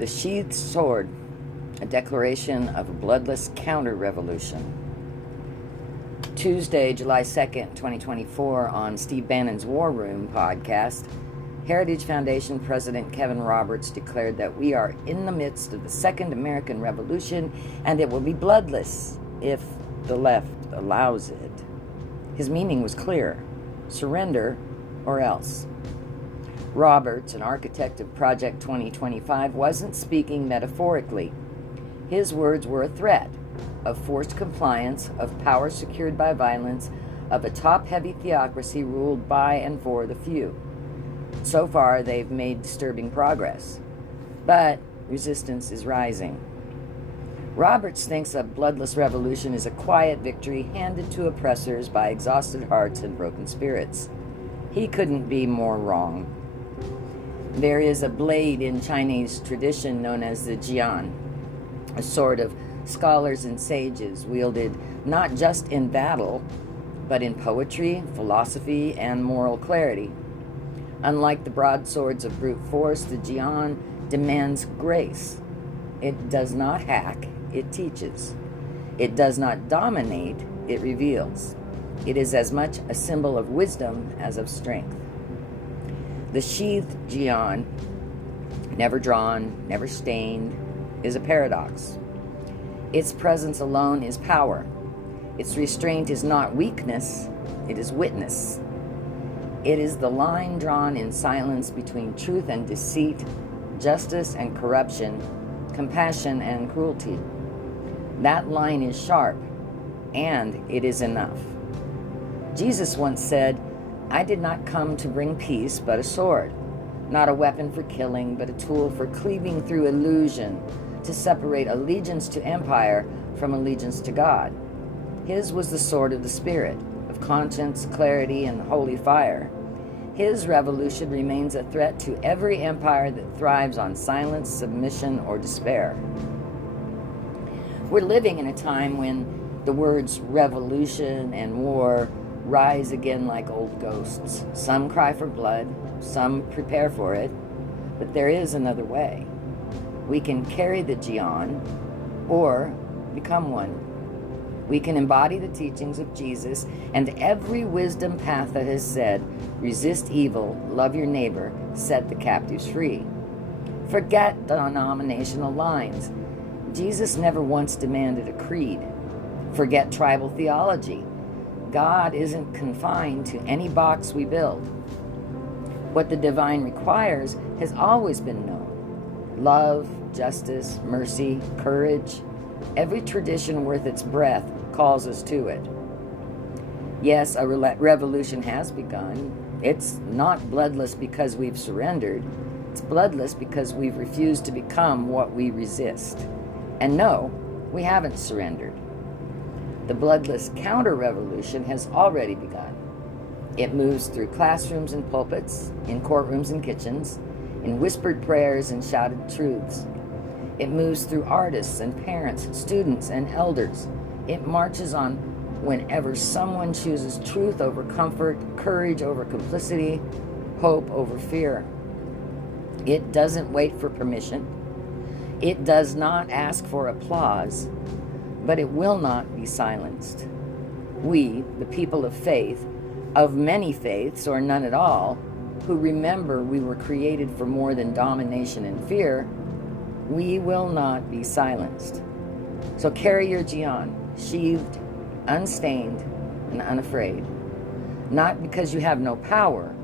The Sheathed Sword, a declaration of a bloodless counter-revolution. Tuesday, July 2nd, 2024, on Steve Bannon's War Room podcast, Heritage Foundation President Kevin Roberts declared that we are in the midst of the Second American Revolution and it will be bloodless if the left allows it. His meaning was clear: surrender or else. Roberts, an architect of Project 2025, wasn't speaking metaphorically. His words were a threat of forced compliance, of power secured by violence, of a top-heavy theocracy ruled by and for the few. So far, they've made disturbing progress, but resistance is rising. Roberts thinks a bloodless revolution is a quiet victory handed to oppressors by exhausted hearts and broken spirits. He couldn't be more wrong. There is a blade in Chinese tradition known as the jian, a sword of scholars and sages wielded not just in battle, but in poetry, philosophy, and moral clarity. Unlike the broadswords of brute force, the jian demands grace. It does not hack, it teaches. It does not dominate, it reveals. It is as much a symbol of wisdom as of strength. The sheathed jian, never drawn, never stained, is a paradox. Its presence alone is power. Its restraint is not weakness, it is witness. It is the line drawn in silence between truth and deceit, justice and corruption, compassion and cruelty. That line is sharp, and it is enough. Jesus once said, "I did not come to bring peace, but a sword. Not a weapon for killing, but a tool for cleaving through illusion, to separate allegiance to empire from allegiance to God." His was the sword of the Spirit, of conscience, clarity, and holy fire. His revolution remains a threat to every empire that thrives on silence, submission, or despair. We're living in a time when the words revolution and war rise again like old ghosts. Some cry for blood, some prepare for it, but there is another way. We can carry the jian or become one. We can embody the teachings of Jesus and every wisdom path that has said, resist evil, love your neighbor, set the captives free. Forget denominational lines. Jesus never once demanded a creed. Forget tribal theology. God isn't confined to any box we build. What the divine requires has always been known: love, justice, mercy, courage. Every tradition worth its breath calls us to it. Yes, a revolution has begun. It's not bloodless because we've surrendered. It's bloodless because we've refused to become what we resist. And no, we haven't surrendered. The bloodless counter-revolution has already begun. It moves through classrooms and pulpits, in courtrooms and kitchens, in whispered prayers and shouted truths. It moves through artists and parents, students and elders. It marches on whenever someone chooses truth over comfort, courage over complicity, hope over fear. It doesn't wait for permission. It does not ask for applause, but it will not be silenced. We, the people of faith, of many faiths or none at all, who remember we were created for more than domination and fear, we will not be silenced. So carry your jian, sheathed, unstained, and unafraid. Not because you have no power,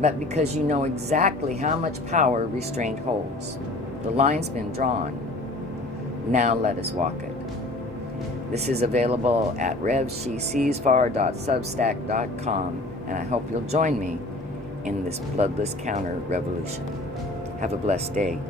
but because you know exactly how much power restraint holds. The line's been drawn. Now let us walk it. This is available at revsheseesfar.substack.com, and I hope you'll join me in this bloodless counter-revolution. Have a blessed day.